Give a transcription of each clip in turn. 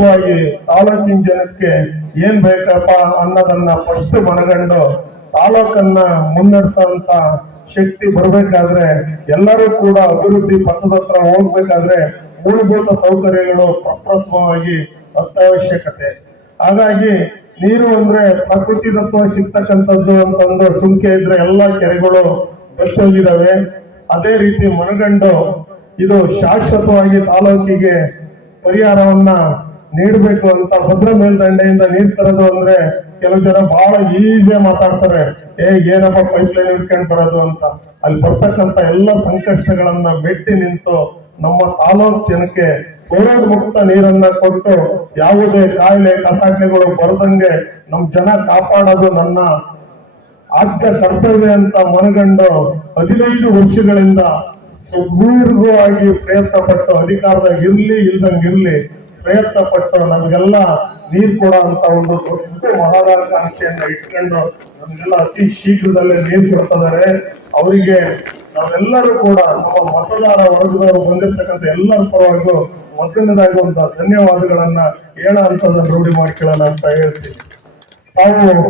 ಶಾಶ್ವತವಾಗಿ ತಾಲೂಕಿನ ಜನಕ್ಕೆ ಏನ್ ಬೇಕಪ್ಪ ಅನ್ನೋದನ್ನ ಫಸ್ಟ್ ಮನಗಂಡು ತಾಲೂಕನ್ನ ಮುನ್ನಡೆಸುವಂತ ಶಕ್ತಿ ಬರ್ಬೇಕಾದ್ರೆ ಎಲ್ಲರೂ ಕೂಡ ಅಭಿವೃದ್ಧಿ ಪಥದ ಹತ್ರ ಹೋಗ್ಬೇಕಾದ್ರೆ ಮೂಲಭೂತ ಸೌಕರ್ಯಗಳು ಪ್ರಪ್ರಥಮವಾಗಿ ಅತ್ಯವಶ್ಯಕತೆ. ಹಾಗಾಗಿ ನೀರು ಅಂದ್ರೆ ಪ್ರಕೃತಿ ತತ್ವ ಸಿಗ್ತಕ್ಕಂಥದ್ದು ಅಂತಂದು ಸುಂಕೆ ಇದ್ರೆ ಎಲ್ಲಾ ಕೆರೆಗಳು ಬಚ್ಚೋಗಿದ್ದಾವೆ. ಅದೇ ರೀತಿ ಮನಗಂಡು ಇದು ಶಾಶ್ವತವಾಗಿ ತಾಲೂಕಿಗೆ ಪರಿಹಾರವನ್ನ ನೀಡಬೇಕು ಅಂತ ಭದ್ರಾ ಮೇಲ್ದಂಡೆಯಿಂದ ನೀರ್ ತರೋದು ಅಂದ್ರೆ ಕೆಲವು ಜನ ಬಹಳ ಈಸಿಯಾಗಿ ಮಾತಾಡ್ತಾರೆ, ಏನಪ್ಪ ಪೈಪ್ ಲೈನ್ ಇಟ್ಕೊಂಡು ಬರೋದು ಅಂತ. ಅಲ್ಲಿ ಬರ್ತಕ್ಕಂಥ ಎಲ್ಲ ಸಂಕಷ್ಟಗಳನ್ನ ಮೆಟ್ಟಿ ನಿಂತು ನಮ್ಮ ತಾಲೂಕು ಜನಕ್ಕೆ ಕೋರೋಡ್ ಮುಕ್ತ ನೀರನ್ನ ಕೊಟ್ಟು ಯಾವುದೇ ಕಾಯಿಲೆ ಕಸಾಟೆಗಳು ಬರದಂಗೆ ನಮ್ ಜನ ಕಾಪಾಡೋದು ನನ್ನ ಆದ್ಯ ಕರ್ತವ್ಯ ಅಂತ ಮನಗಂಡು 15 ವರ್ಷಗಳಿಂದ ಸುದೀರ್ಘವಾಗಿ ಪ್ರಯತ್ನ ಪಟ್ಟು ಅಧಿಕಾರದಾಗ ಇರ್ಲಿ ಇಲ್ದಂಗಿರ್ಲಿ ಪ್ರಯತ್ನ ಪಟ್ಟು ನಮಗೆಲ್ಲ ನೀರು ಕೊಡೋ ಅಂತ ಒಂದು ದೊಡ್ಡ ಮಹದಾಕಾಂಕ್ಷೆಯನ್ನ ಇಟ್ಕೊಂಡು ನಮ್ಗೆಲ್ಲ ಅತಿ ಶೀಘ್ರದಲ್ಲೇ ನೀರು ಕೊಡ್ತಿದ್ದಾರೆ. ಅವರಿಗೆ ನಾವೆಲ್ಲರೂ ಕೂಡ ನಮ್ಮ ಮತದಾರ ವರ್ಗದವರು ಬಂದಿರ್ತಕ್ಕಂಥ ಎಲ್ಲರ ಪರವಾಗಿಗೂ ಮೊದಲನೇದಾಗಿ ಒಂದು ಧನ್ಯವಾದಗಳನ್ನ ಹೇಳ ಅಂತದನ್ನ ರೂಢಿ ಮಾಡ್ಕೊಳ್ಳೋಣ ಅಂತ ಹೇಳ್ತೀನಿ. ತಾವು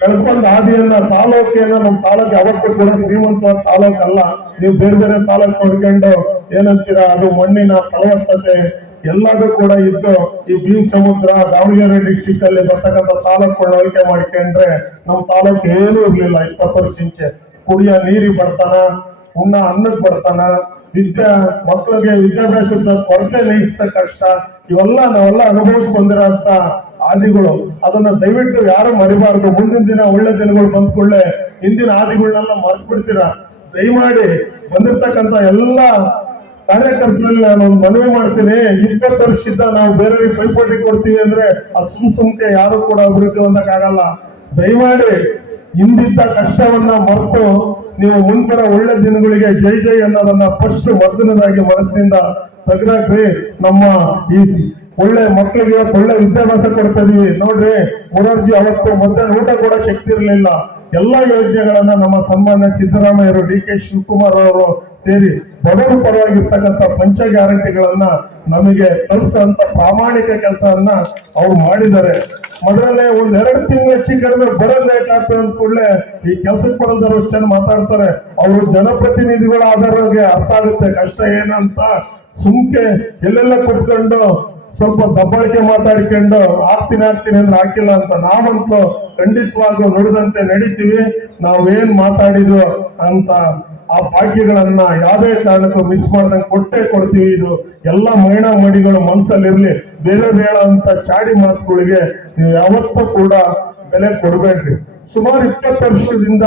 ಬೆಳೆಸ್ಕೊಂಡ ಹಾದಿಯನ್ನ ತಾಲೂಕಿನ ನಮ್ಮ ತಾಲೂಕು ಯಾವತ್ತೂ ಕೂಡ ಶ್ರೀಮಂತವಾದ ತಾಲೂಕಲ್ಲ. ನೀವು ಬೇರೆ ಬೇರೆ ತಾಲೂಕು ನೋಡ್ಕೊಂಡು ಏನಂತೀರಾ, ಅದು ಮಣ್ಣಿನ ಫಲವತ್ತತೆ ಎಲ್ಲದೂ ಕೂಡ ಇದ್ದು ಈ ಬೀಮ್ ಸಮುದ್ರ ದಾವಣಗೆರೆ ಡಿಸ್ಟಿಕ್ ಅಲ್ಲಿ ಬರ್ತಕ್ಕಂಥ ತಾಲೂಕುಗಳನ್ನ ಹೋಲಿಕೆ ಮಾಡ್ಕೊಂಡ್ರೆ ನಮ್ಮ ತಾಲೂಕು ಏನೂ ಇರ್ಲಿಲ್ಲ. 20 ವರ್ಷ ಮುಂಚೆ ಕುಡಿಯೋ ನೀರಿಗೆ ಬರ್ತಾನ, ಉಣ್ಣ ಅನ್ನಕ್ಕೆ ಬರ್ತಾನ, ಮಕ್ಕಳಿಗೆ ವಿದ್ಯಾಭ್ಯಾಸದ ಕೊರತೆ ನೀಗಿಸ ಕಷ್ಟ, ಇವೆಲ್ಲ ನಾವೆಲ್ಲ ಅನುಭವಿಸ್ಕೊಂಡಿರೋಂತ ಆದಿಗಳು. ಅದನ್ನ ದಯವಿಟ್ಟು ಯಾರು ಮರಿಬಾರ್ದು. ಮುಂದಿನ ದಿನ ಒಳ್ಳೆ ದಿನಗಳು ಬಂದ್ಕೊಳ್ಳೆ ಹಿಂದಿನ ಆದಿಗಳನ್ನೆಲ್ಲ ಮರ್ತು ಬಿಡ್ತೀರಾ. ದಯಮಾಡಿ ಬಂದಿರ್ತಕ್ಕಂಥ ಎಲ್ಲ ಕಾರ್ಯಕರ್ತರಲ್ಲಿ ನಾನು ಒಂದು ಮನವಿ ಮಾಡ್ತೀನಿ. 20 ವರ್ಷದಿಂದ ನಾವು ಬೇರೆ ಪೈಪೋಟಿ ಕೊಡ್ತೀವಿ ಅಂದ್ರೆ ಅದು ಸುಮ್ಕೆ ಯಾರು ಕೂಡ ಅಭಿವೃದ್ಧಿ ಹೊಂದಕ್ಕಾಗಲ್ಲ. ದಯಮಾಡಿ ಹಿಂದಿದ್ದ ಕಷ್ಟವನ್ನ ಮರೆತು ನೀವು ಮುಂದಿನ ಒಳ್ಳೆ ದಿನಗಳಿಗೆ ಜೈ ಜೈ ಅನ್ನೋದನ್ನ ಫಸ್ಟ್ ಮೊದಲನೇದಾಗಿ ಮನಸ್ಸಿನಿಂದ ತೆಗೆದಾಕ್ರಿ. ನಮ್ಮ ಈ ಒಳ್ಳೆ ಮಕ್ಕಳಿಗೆ ಒಳ್ಳೆ ವಿದ್ಯಾಭ್ಯಾಸ ಕೊಡ್ತಾ ಇದೀವಿ ನೋಡ್ರಿ. ಮೊರಾರ್ಜಿ ಅವತ್ತು ಮಧ್ಯಾಹ್ನ ಊಟ ಕೂಡ ಶಕ್ತಿ ಇರಲಿಲ್ಲ. ಎಲ್ಲಾ ಯೋಜನೆಗಳನ್ನ ನಮ್ಮ ಸನ್ಮಾನ್ಯ ಸಿದ್ದರಾಮಯ್ಯರು, ಡಿ ಕೆ ಶಿವಕುಮಾರ್ ಅವರು ಸೇರಿ ಬಡವರ ಪರವಾಗಿರ್ತಕ್ಕಂಥ ಪಂಚ ಗ್ಯಾರಂಟಿಗಳನ್ನ ನಮಗೆ ತಲುಪಿಸುವಂತ ಪ್ರಾಮಾಣಿಕ ಕೆಲಸವನ್ನ ಅವ್ರು ಮಾಡಿದ್ದಾರೆ. ಮೊದಲನೇ 1-2 ತಿಂಗಳು ಹೆಚ್ಚಿಗೆ ಕಡಿಮೆ ಬರೋದು ಲೇಟ್ ಆಗ್ತದೆ ಅಂದ ಕೂಡಲೇ ಈ ಕೆಲಸಕ್ಕೆ ಬರೋದವರು ಚೆನ್ನಾಗಿ ಮಾತಾಡ್ತಾರೆ. ಅವರು ಜನಪ್ರತಿನಿಧಿಗಳ ಆಧಾರವಾಗಿ ಅರ್ಥ ಆಗುತ್ತೆ ಕಷ್ಟ ಏನಂತ. ಸುಮ್ಕೆ ಎಲ್ಲೆಲ್ಲ ಕುತ್ಕೊಂಡು ಸ್ವಲ್ಪ ದಬ್ಬಾಳಿಕೆ ಮಾತಾಡ್ಕೊಂಡು ಆಗ್ತೀನಿ ಅಂದ್ರೆ ಹಾಕಿಲ್ಲ ಅಂತ. ನಾವಂತೂ ಖಂಡಿತವಾಗೂ ನುಡಿದಂತೆ ನಡೀತೀವಿ. ನಾವೇನ್ ಮಾತಾಡಿದ್ವು ಅಂತ ಆ ಭಾಗ್ಯಗಳನ್ನ ಯಾವುದೇ ಕಾರಣಕ್ಕೂ ಮಿಸ್ ಮಾಡ್ದಂಗೆ ಕೊಟ್ಟೇ ಕೊಡ್ತೀವಿ. ಇದು ಎಲ್ಲ ಮಹಿಳಾ ಮಡಿಗಳು ಮನಸ್ಸಲ್ಲಿರ್ಲಿ. ಬೇರೆ ಅಂತ ಚಾಡಿ ಮಾತುಗಳಿಗೆ ನೀವು ಯಾವತ್ತೂ ಕೂಡ ಬೆಲೆ ಕೊಡಬೇಡ್ರಿ. ಸುಮಾರು 20 ವರ್ಷದಿಂದ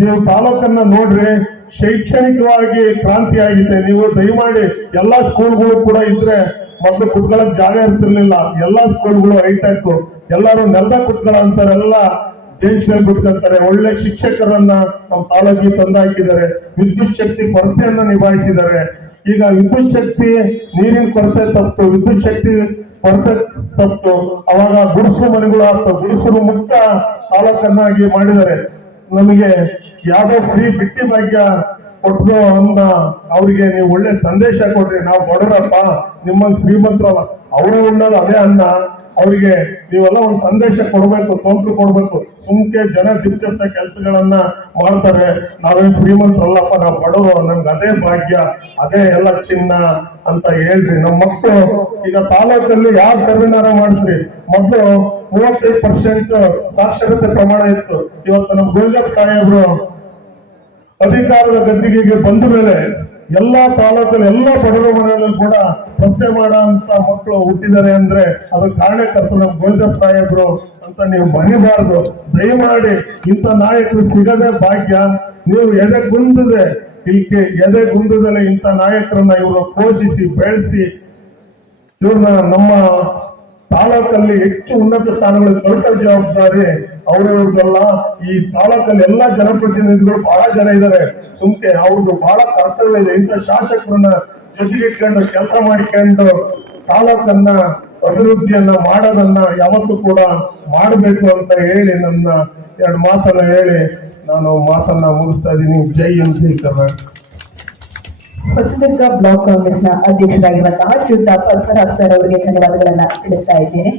ನೀವು ತಾಲೂಕನ್ನ ನೋಡ್ರಿ, ಶೈಕ್ಷಣಿಕವಾಗಿ ಕ್ರಾಂತಿ ಆಗಿದೆ. ನೀವು ದಯಮಾಡಿ ಎಲ್ಲಾ ಸ್ಕೂಲ್ಗಳು ಕೂಡ ಇದ್ರೆ ಮೊದಲು ಕುತ್ಕೊಳ್ಳೋಕೆ ಜಾಗ ಇರ್ತಿರ್ಲಿಲ್ಲ. ಎಲ್ಲಾ ಸ್ಕೂಲ್ಗಳು ಹೈಟೆಕ್, ಎಲ್ಲರೂ ನೆಲದ ಕುತ್ಕೊಳ್ಳೋ ಅಂತಾರೆಲ್ಲ ಬೆಂಚ್ ಮೇಲೆ ಕುತ್ಕೊಂತಾರೆ. ಒಳ್ಳೆ ಶಿಕ್ಷಕರನ್ನ ನಮ್ಮ ತಾಲೂಕಿಗೆ ತಂದಾಕಿದ್ದಾರೆ. ವಿದ್ಯುತ್ ಶಕ್ತಿ ಕೊರತೆಯನ್ನ ನಿಭಾಯಿಸಿದ್ದಾರೆ. ಈಗ ವಿದ್ಯುತ್ ಶಕ್ತಿ ನೀರಿನ ಕೊರತೆ ತಪ್ಪು, ವಿದ್ಯುತ್ ಶಕ್ತಿ ಕೊರತೆ ತಪ್ಪು. ಅವಾಗ ಗುಡಿಸಲು ಮನೆಗಳು ಆಗ್ತವೆ. ಗುಡಿಸಲು ಮುಕ್ತ ತಾಲೂಕನ್ನಾಗಿ ಮಾಡಿದ್ದಾರೆ. ನಮಗೆ ಯಾವ್ದೋ ಫ್ರೀ ಬಿಟ್ಟಿ ಭಾಗ್ಯ ಕೊಟ್ಟು ಅನ್ನ ಅವ್ರಿಗೆ ನೀವು ಒಳ್ಳೆ ಸಂದೇಶ ಕೊಡ್ರಿ. ನಾವು ಬಡವರಪ್ಪ, ನಿಮ್ಮಲ್ಲಿ ಶ್ರೀಮಂತರಲ್ಲ, ಅವರು ಉಣ್ಣೋದು ಅದೇ ಅನ್ನ. ಅವರಿಗೆ ನೀವೆಲ್ಲ ಒಂದು ಸಂದೇಶ ಕೊಡ್ಬೇಕು, ಸೋಂಕು ಕೊಡ್ಬೇಕು. ಸುಮ್ಕೆ ಜನ ದಿಗ್ಗಜ ಕೆಲಸಗಳನ್ನ ಮಾಡ್ತಾರೆ. ನಾವೇನ್ ಶ್ರೀಮಂತರಲ್ಲಪ್ಪ, ನಾವು ಬಡವರು, ನಮ್ಗೆ ಅದೇ ಭಾಗ್ಯ, ಅದೇ ಎಲ್ಲ ಚಿನ್ನ ಅಂತ ಹೇಳ್ರಿ. ನಮ್ಮ ಮಕ್ಕಳು ಈಗ ತಾಲೂಕಲ್ಲಿ ಯಾವ ಸರ್ವೆನಾರ ಮಾಡಿಸ್ರಿ. ಮೊದಲು 35% ಸಾಕ್ಷರತೆ ಪ್ರಮಾಣ ಇತ್ತು. ಇವತ್ತು ನಮ್ಮ ಗೋಲ್ಜಪ್ ಸಾಹೇಬ್ರು ಅಧಿಕಾರದ ಗದ್ದಿಗೆಗೆ ಬಂದ ಮೇಲೆ ಎಲ್ಲಾ ತಾಲೂಕಲ್ಲಿ ಎಲ್ಲಾ ಬಡವರ ಮನೆಯಲ್ಲೂ ಕೂಡ ಪ್ರಶ್ನೆ ಮಾಡುವಂತ ಮಕ್ಕಳು ಹುಟ್ಟಿದ್ದಾರೆ ಅಂದ್ರೆ ಅದು ಕಾರಣಕರ್ತರು ನಮ್ಮ ಗೋಲ್ಜಪ್ ಸಾಹೇಬ್ರು ಅಂತ ನೀವು ಮರಿಬಾರ್ದು. ದಯಮಾಡಿ ಇಂಥ ನಾಯಕರು ಸಿಗದೆ ಭಾಗ್ಯ. ನೀವು ಎದೆಗುಂದಿದೆ ಇಲ್ಲಿ ಎದೆಗುಂದದಲ್ಲಿ ಇಂಥ ನಾಯಕರನ್ನ ಇವರು ಪೋಷಿಸಿ ಬೆಳೆಸಿ ಇವ್ರನ್ನ ನಮ್ಮ ತಾಲೂಕಲ್ಲಿ ಹೆಚ್ಚು ಉನ್ನತ ಸ್ಥಾನಗಳಿಗೆ ತಲುಪೋ ಜವಾಬ್ದಾರಿ ಅವ್ರವ್ರದ್ದಲ್ಲ. ಈ ತಾಲೂಕಲ್ಲಿ ಎಲ್ಲಾ ಜನಪ್ರತಿನಿಧಿಗಳು ಬಹಳ ಜನ ಇದ್ದಾರೆ. ಸುಮ್ಕೆ ಅವ್ರದ್ದು ಬಹಳ ಕರ್ತವ್ಯ ಇದೆ. ಇಂಥ ಶಾಸಕರನ್ನ ಜೊತೆಗಿಟ್ಕೊಂಡು ಕೆಲಸ ಮಾಡಿಕೊಂಡು ತಾಲೂಕನ್ನ ಅಭಿವೃದ್ಧಿಯನ್ನ ಮಾಡೋದನ್ನ ಯಾವತ್ತೂ ಕೂಡ ಮಾಡಬೇಕು ಅಂತ ಹೇಳಿ ನನ್ನ 2 ಮಾತನ್ನ ಹೇಳಿ ನಾನು ಮಾತನ್ನ ಮುಗಿಸ್ತಾ ಇದ್ದೀನಿ. ಜೈ ಹಿಂದ್, ಜೈ ಕರ್ನಾಟಕ. ಹೊಸದುರ್ಗ ಬ್ಲಾಕ್ ಕಾಂಗ್ರೆಸ್ನ ಅಧ್ಯಕ್ಷರಾಗಿರುವಂತಹ ಶ್ರೀಯುತ ಪದ್ಮರಾಜ್ ಸರ್ ಅವರಿಗೆ ಧನ್ಯವಾದಗಳನ್ನ ತಿಳಿಸ್ತಾ ಇದ್ದೇನೆ.